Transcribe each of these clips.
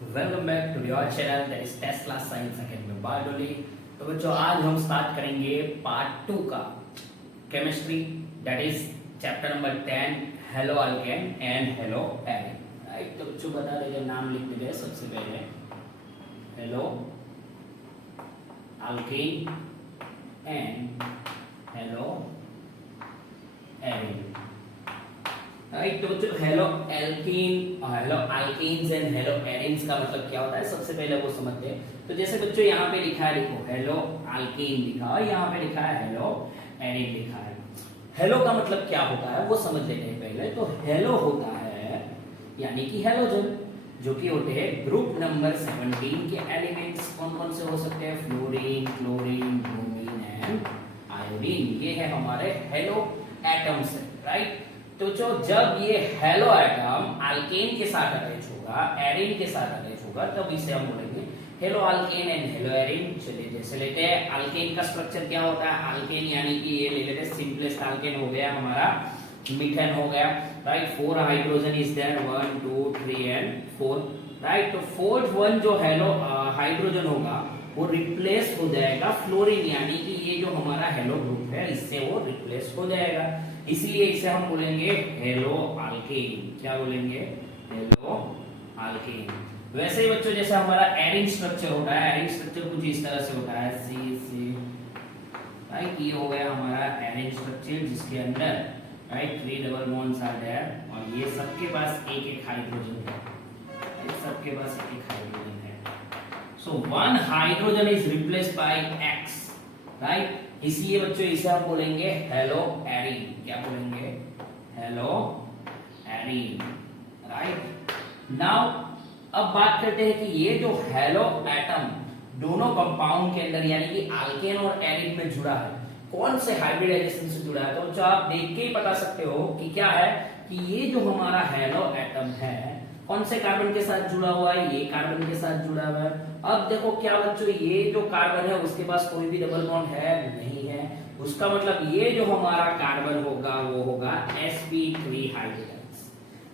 Welcome back to your channel that is Tesla science academy Bardoli. तो बच्चों आज हम स्टार्ट करेंगे पार्ट 2 का chemistry that is chapter number 10 halo alkane and halo arene. Right, तो बच्चों बता देंगे नाम लिख दीजिए सबसे पहले halo alkane and halo arene. Right, तो बच्चों halo alkene halo alkenes and halo arenes का मतलब क्या होता है सबसे पहले वो समझते हैं। तो जैसे बच्चों यहाँ पे लिखा है, लिखो हेलो अल्कीन लिखा है, यहाँ पे लिखा है हेलो एरिन लिखा है। हेलो का मतलब क्या होता है वो समझ लेते हैं पहले। तो हेलो होता है यानी कि हेलोजन, जो कि होते हैं ग्रुप नंबर 17 के एलिमेंट्स। कौन कौन से हो सकते हैं? Fluorine, chlorine, bromine and iodine. ये है हमारे हेलो एटम्स, राइट। तो जो जब ये हेलो एटम अल्केन के साथ अटैच होगा, एरिन के साथ अटैच होगा, तब इसे हम बोलेंगे hello alkane and halo Erin. चलिए जैसे लेते हैं अल्केन का स्ट्रक्चर क्या होता है। अल्केन यानी कि ये ले लेते हैं सिंपलेस्ट अल्केन हो गया हमारा, मीथेन हो गया, right. 4 hydrogen is there, 1 2 3 and 4, right. तो फोर्थ वन जो हेलो हाइड्रोजन होगा वो रिप्लेस हो जाएगा फ्लोरीन, यानी कि ये जो हमारा हेलो ग्रुप है इससे वो रिप्लेस हो जाएगा, इसलिए इसे हम बोलेंगे हेलो अल्केन। क्या बोलेंगे? Hello alkane. वैसे ही बच्चों जैसे हमारा एरिन स्ट्रक्चर होता है, एरिन स्ट्रक्चर कुछ इस तरह से होता है, सी राइट। ये हो गया हमारा एरिन स्ट्रक्चर जिसके अंदर right 3 double bonds are there और ये सबके पास एक एक हाइड्रोजन है, सबके पास एक एक हाइड्रोजन है। So one hydrogen is replaced by x, right. इसलिए बच्चों इसे हम बोलेंगे हेलो एरिन। क्या बोलेंगे? Hello arene, right. नाउ अब बात करते हैं कि ये जो हेलो एटम दोनों कंपाउंड के अंदर यानी कि अल्केन और एरिन में जुड़ा है, कौन से हाइब्रिडाइजेशन से जुड़ा है? तो बच्चों आप देख के ही बता सकते हो कि क्या है कि ये जो हमारा हेलो एटम है कौन से कार्बन के साथ जुड़ा हुआ है? ये कार्बन के साथ जुड़ा हुआ है। अब देखो क्या बच्चों, ये जो कार्बन है उसके पास कोई भी डबल बॉन्ड है नहीं है, उसका मतलब ये जो हमारा कार्बन होगा वो होगा sp3 हाइब्रिडाइज,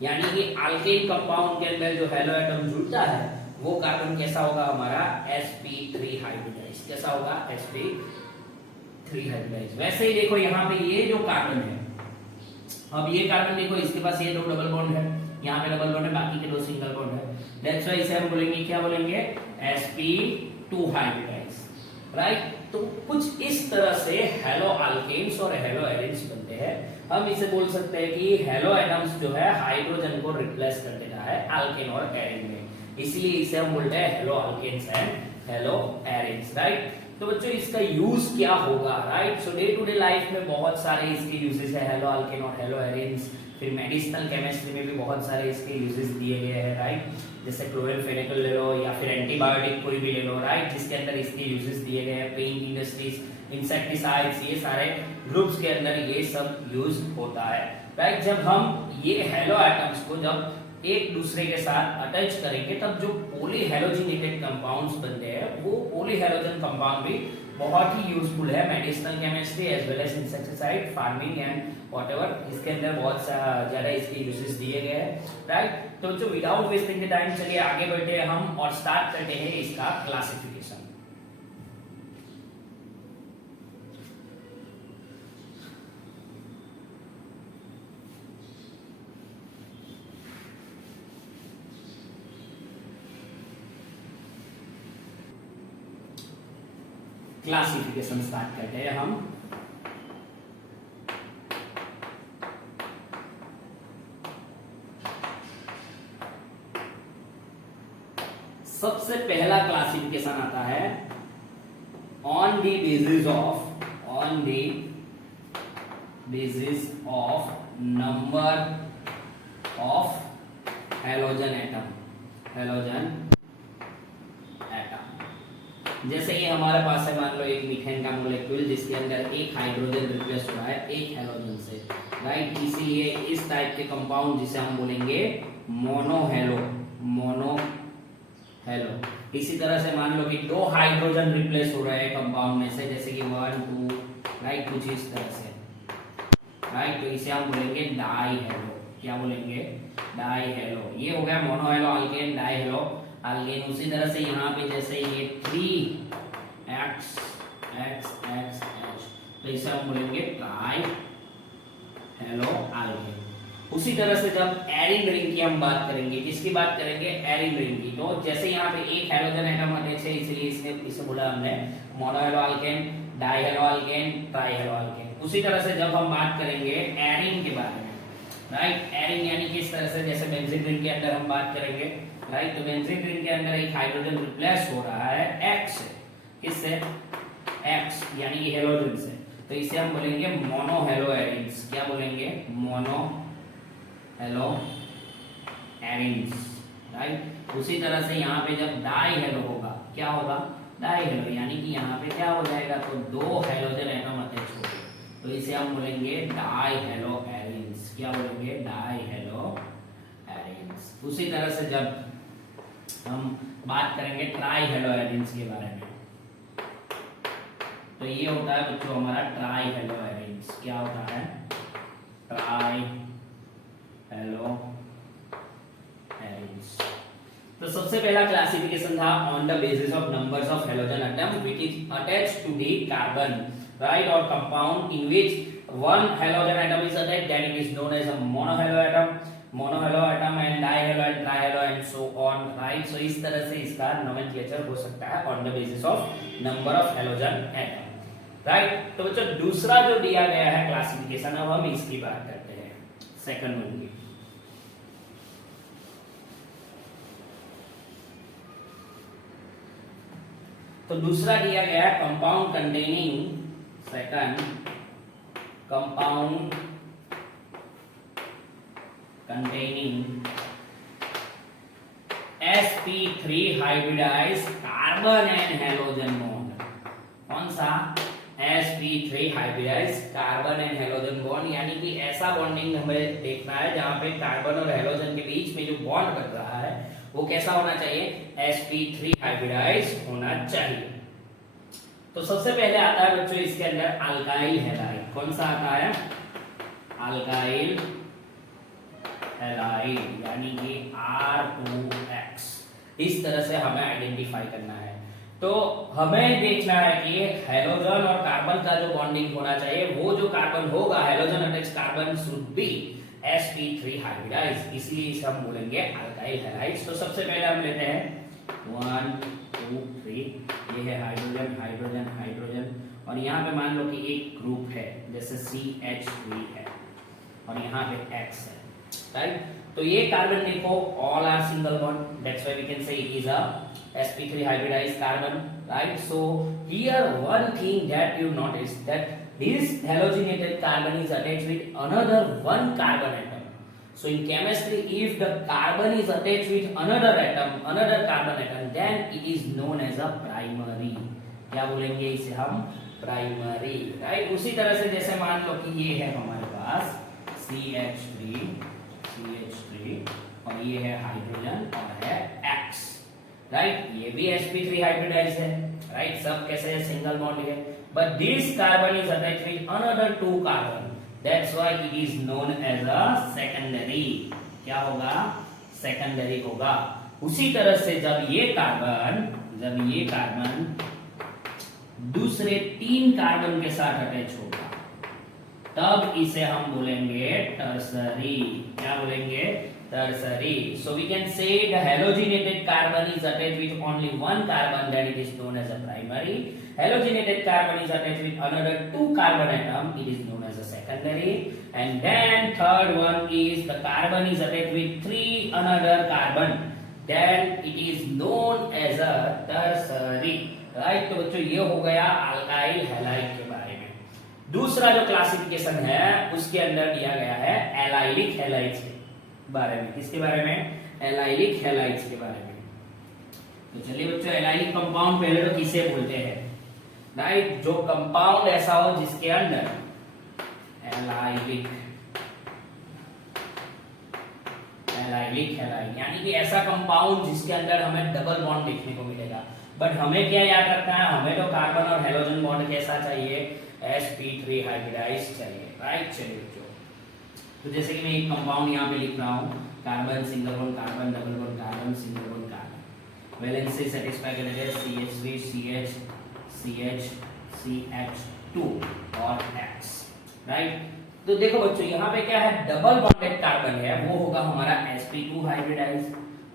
यानी कि अल्केन कंपाउंड के अंदर जो हेलो एटम जुड़ता है वो कार्बन कैसा होगा? हमारा sp3 हाइब्रिडाइज। कैसा होगा? sp3 hybridise. वैसे ही देखो यहाँ पे ये जो कार्बन है, अब ये कार्बन देखो इसके पास ये 2 डबल बॉन्ड है, यहाँ पे डबल बॉन्ड है, बाकी के 2 सिंगल बॉन्ड है। दैट्स व्हाई इसे हम बोलेंगे, क्या बोलेंगे? sp2 hybridise, right. तो कुछ इस तरह से हेलो अल्केन्स और हेलो एरिन्स बनते हैं। हम इसे बोल सकते हैं कि हेलो एटम्स जो है हाइड्रोजन को रिप्लेस कर देता है अल्केन और एरिन में, इसलिए इसे हम बोलते हैं halo alkanes and halo arenes, right. तो बच्चों इसका यूज क्या होगा? Right, so day to day life में बहुत सारे इसके यूजेस है, हेलो अल्केन और हेलो एरिन्स। फिर मेडिसिनल केमिस्ट्री में भी बहुत सारे इसके यूजेस दिए गए हैं, राइट। जैसे क्लोरोफेनेकल ले लो या फिर एंटीबायोटिक कोई भी ले लो, राइट, जिसके अंदर इसके यूजेस दिए गए हैं। पेइंट इंडस्ट्रीज, इंसेक्टिसाइड्स, ये सारे ग्रुप्स के अंदर ये सब यूज होता है, राइट। जब हम ये हेलो एटम्स को जब एक दूसरे के साथ अटैच करेंगे तब जो पॉली हेलोजिनेटेड कंपाउंड्स बनते हैं वो पॉली हेलोजन कंपाउंड भी बहुत ही यूजफुल है medicinal chemistry as well as insecticide, farming and whatever. इसके अंदर बहुत ज्यादा इसके यूजेस दिए गए हैं, राइट। तो जो विदाउट वेस्टिंग द टाइम चलिए आगे बढ़ते हैं हम और स्टार्ट करते हैं इसका क्लासिफिकेशन। क्लासिफिकेशन स्टार्ट करते हैं हम। सबसे पहला क्लासिफिकेशन आता है on the basis of number of halogen atom. जैसे ये हमारे पास है, मान लो एक मीथेन का मॉलिक्यूल जिसके अंदर एक हाइड्रोजन रिप्लेस हो रहा है एक हेलोजन से, राइट। इसीलिए इस टाइप के कंपाउंड जिसे हम बोलेंगे मोनो हेलो। इसी तरह से मान लो कि 2 हाइड्रोजन रिप्लेस हो रहे हैं कंपाउंड में से, जैसे कि 1 2, राइट, कुछ इस तरह से, राइट। तो इसे हम बोलेंगे डाई हेलो। क्या बोलेंगे? Die hello. ये हो गया mono hello alkane, die hello alkane. उसी तरह से यहाँ पे जैसे ये 3x x x h, तो इसे हम बोलेंगे ट्राई हेलो अल्केन। उसी तरह से जब एरिन रिंग की हम बात करेंगे, किसकी बात करेंगे, एरिन रिंग की, तो जैसे यहाँ पे एक हेलोजन एटम अटैच है, इसलिए इसे बोला हमने mono hello alkane, die hello alkane, try hello alkane. उसी तरह से जब हम बात करेंगे एरिन के बारे में, राइट, एरिन यानी कि इस तरह से जैसे बेंजीन रिंग के अंदर हम बात करेंगे, राइट, तो बेंजीन रिंग के अंदर एक हाइड्रोजन रिप्लेस हो रहा है X से, किससे, X यानी कि हेलोजन से, तो इसे हम बोलेंगे मोनो हेलो एरिन्स। क्या बोलेंगे, मोनो हेलो एरिन्स, राइट। उसी तरह से यहाँ पे जब डाई हेलो होगा, क्या होगा, डाई हेलो, यानी कि यहाँ पे क्या हो जाएगा, तो दो हेलोजन एटम अटैच हो गए, तो इसे हम बोलेंगे डाई हेलो एरिन्स। क्या बोलेंगे, डाई हेलो एरिन्स। उसी तरह से जब हम बात करेंगे ट्राई हेलो एरिन्स के बारे में, तो ये होता है बच्चों हमारा ट्राई हेलो एरिन्स। क्या होता है, ट्राई हेलो एरिन्स। तो सबसे पहला क्लासिफिकेशन था on the basis of numbers of halogen atom which is attached to the carbon, right, और compound in which one halogen atom is attached, then it is known as a mono halo atom and di halo and tri halo and so on, right. So इस तरह से इसका nomenclature हो सकता है on the basis of number of halogen atom, right. तो बच्चों दूसरा जो दिया गया है क्लासिफिकेशन, अब हम इसकी बात करते हैं, सेकंड वन की। तो दूसरा दिया गया है compound containing, second, compound containing sp3 hybridised carbon and halogen bond. कौन सा, sp3 hybridised carbon and halogen bond, यानी कि ऐसा बॉन्डिंग हमें देखना है जहां पे कार्बन और हेलोजन के बीच में जो बॉन्ड बन रहा है वो कैसा होना चाहिए, sp3 हाइब्रिडाइज्ड होना चाहिए। तो सबसे पहले आता है बच्चों इसके अंदर अल्काइल हैलाइड। कौन सा आता है, अल्काइल हैलाइड, यानी कि R2X। इस तरह से हमें आइडेंटिफाई करना है। तो हमें देखना है कि हेलोजन और कार्बन का जो बॉन्डिंग होना चाहिए, वो जो कार्बन होगा, halogen attach carbon should be sp3 hybridized, इसलिए इसे हम बोलेंगे अल्काइल हैलाइड्स। तो सबसे पहले हम लेते हैं 1 2 3, ये है हाइड्रोजन हाइड्रोजन हाइड्रोजन, और यहाँ पे मान लो कि एक ग्रुप है जैसे CH3 है और यहाँ पे X है, राइट। तो ये कार्बन देखो all are single bond, that's why we can say it is a sp3 hybridized carbon, right? So here one thing that you notice that this halogenated carbon is attached with another one carbon atom. So in chemistry, if the carbon is attached with another atom, another carbon atom, then it is known as a primary. क्या बोलेंगे इसे हम, primary, right. उसी तरह से जैसे मान लो कि ये है हमारे पास CH3 और ये है हाइड्रोजन और है X, राइट। ये भी sp3 हाइब्रिडाइज्ड है, राइट। सब कैसे है, सिंगल बॉन्ड है, but this carbon is attached with another two carbon, that's why it is known as a secondary. क्या होगा, सेकेंडरी होगा। उसी तरह से जब ये कार्बन दूसरे 3 कार्बन के साथ अटैच होगा, तब इसे हम बोलेंगे टर्सरी। क्या बोलेंगे, tertiary. So we can say the halogenated carbon is attached with only one carbon, then it is known as a primary. Halogenated carbon is attached with another 2 carbon atom, it is known as a secondary. And then third one is the carbon is attached with 3 another carbon, then it is known as a tertiary, right? तो बच्चों ये हो गया alkyl halide के बारे में। दूसरा जो क्लासिफिकेशन है उसके अंदर दिया गया है एलाइलिक हैलाइड्स के बारे में। किसके बारे में, एलाइलिक हैलाइड्स के बारे में। तो चलिए बच्चों, एलाइलिक कंपाउंड पहले तो किसे बोलते हैं, राइट, जो कंपाउंड ऐसा हो जिसके अंदर एलाइलिक हैलाइड यानी कि ऐसा कंपाउंड जिसके अंदर हमें डबल बॉन्ड देखने को मिलेगा। बट हमें क्या याद रखना है, हमें तो कार्बन और हेलोजन बॉन्ड कैसा चाहिए, sp3 हाइब्रिडाइज्ड चाहिए, राइट। चलिए बच्चों, तो जैसे कि मैं एक कंपाउंड यहाँ पे लिख रहा हूँ, carbon single bond carbon, double bond carbon, single bond carbon. Valency satisfy करेंगे CH3 CH CH CH2 और X, राइट। तो देखो बच्चों यहाँ पे क्या है, डबल बॉन्डेड कार्बन है, वो होगा हमारा sp2 हाइब्रिडाइज।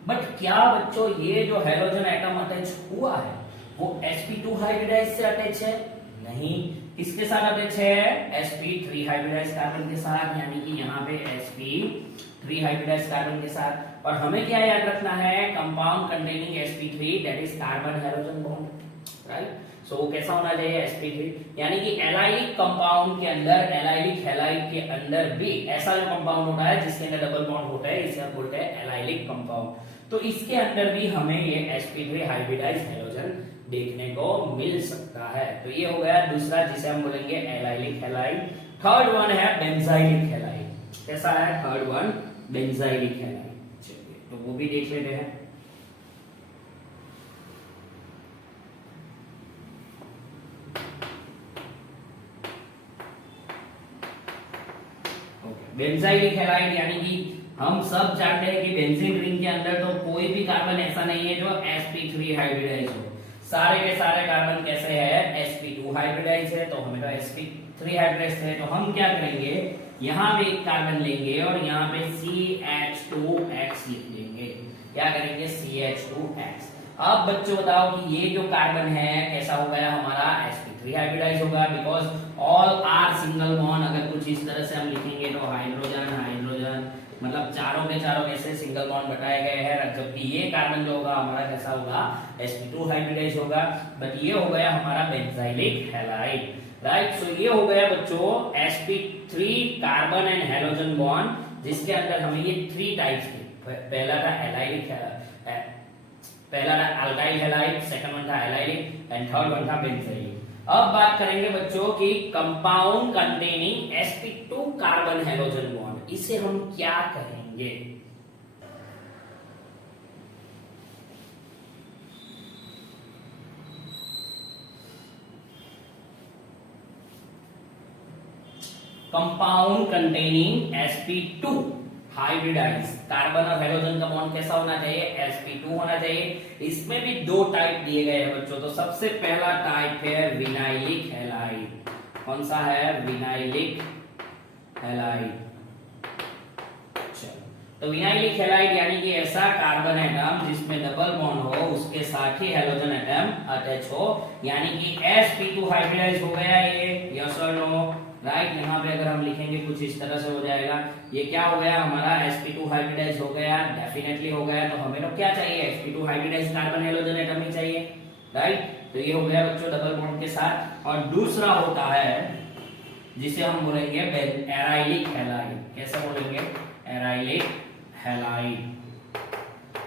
बट क्या बच्चों ये जो हैलोजन एटम अटैच हुआ है वो sp2 हाइब्रिडाइज से अटैच है? नहीं। किसके साथ अटैच है? sp3 हाइब्रिडाइज कार्बन के साथ, यानी कि यहाँ पे sp3 हाइब्रिडाइज कार्बन के साथ। और हमें क्या याद रखना है, compound containing sp3 that is carbon halogen bond, right. So वो कैसा होना चाहिए, sp3, यानी कि एलाइलिक कंपाउंड के अंदर, एलाइलिक हैलाइड के अंदर भी ऐसा जो कंपाउंड होता है जिसके अंदर डबल बॉन्ड होता है, इसे हम बोलते हैं एलाइलिक कंपाउंड। तो इसके अंदर भी हमें ये sp3 हाइब्रिडाइज हैलोजन देखने को मिल सकता है। तो ये हो गया दूसरा, जिसे हम बोलेंगे एलाइलिक हैलाइड। थर्ड वन है बेंजाइलिक हैलाइड। कैसा है थर्ड वन? Benzylic halide. चलिए तो वो भी देख लेते हैं। बेंजाइलिक हैलाइड यानी कि हम सब जानते हैं कि बेंजीन रिंग के अंदर तो कोई भी कार्बन ऐसा नहीं है जो sp3 हाइब्रिडाइज हो। सारे के सारे कार्बन कैसे है, sp2 हाइब्रिडाइज है। तो हमें तो sp3 हाइब्रिडाइज है, तो हम क्या करेंगे, यहाँ पे एक कार्बन लेंगे और यहाँ पे CH2X लिख देंगे। क्या करेंगे, CH2X। अब बच्चों बताओ कि ये जो कार्बन है कैसा हो गया हमारा, sp3 हाइब्रिडाइज होगा, because all are single bond. अगर कुछ इस तरह से हम लिखेंगे तो हाइड्रोजन हाइड्रोजन, मतलब चारों के चारों कैसे सिंगल बॉन्ड बताए गए हैं, जबकि ये कार्बन जो होगा हमारा कैसा होगा, sp2 हाइब्रिडाइज होगा। बट ये हो गया हमारा बेंजाइलिक हैलाइड, राइट। सो ये हो गया बच्चों sp3 carbon and halogen bond, जिसके अंदर हमें ये 3 टाइप्स के, पहला था एलाइलिक, पहला था अल्काइल हैलाइड, सेकंड वन था एलाइलिक एंड थर्ड वन था बेंजाइलिक। अब बात करेंगे बच्चों की compound containing sp2 carbon halogen bond, इसे हम क्या कहेंगे? Compound containing sp2 hybridize, carbon और हैलोजन का बॉन्ड कैसा होना चाहिए, sp2 होना चाहिए। इसमें भी 2 टाइप दिए गए हैं बच्चों। तो सबसे पहला टाइप है विनाइलिक हैलाइड। कौन सा है, विनाइलिक हैलाइड। तो विनाइलिक हैलाइड यानी कि ऐसा कार्बन एटम जिसमें डबल बॉन्ड हो, उसके साथ ही हैलोजन एटम अटैच हो, यानी कि sp2 हाइब्रिडाइज हो गया ये, यस और नो, राइट। यहाँ पे अगर हम लिखेंगे कुछ इस तरह से हो जाएगा। ये क्या हो गया हमारा, sp2 हाइब्रिडाइज हो गया, डेफिनेटली हो गया। तो हमें तो क्या चाहिए, sp2 hybridize carbon halogen atom ही चाहिए, राइट। तो ये हो गया बच्चों डबल बॉन्ड के साथ। और दूसरा होता है जिसे हम बोलेंगे एराइलिक हैलाइड। कैसे बोलेंगे, एराइलिक हैलाइड।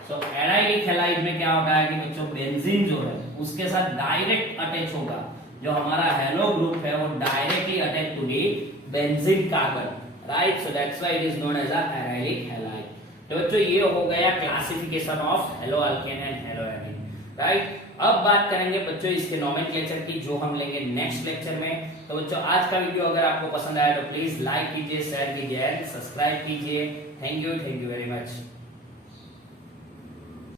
सो एराइलिक हैलाइड में क्या होता है कि बच्चों बेंजीन जो है उसके साथ डायरेक्ट अटैच होगा, जो हमारा हेलो ग्रुप है वो directly attach to the benzene carbon, right. So that's why it is known as a arylic halide. तो बच्चों ये हो गया classification of halo alkane and halo amine, right. अब बात करेंगे बच्चों इसके नोमेनक्लेचर की, जो हम लेंगे नेक्स्ट लेक्चर में। तो बच्चों आज का वीडियो अगर आपको पसंद आया तो प्लीज लाइक कीजिए, शेयर कीजिए एंड सब्सक्राइब कीजिए। Thank you very much.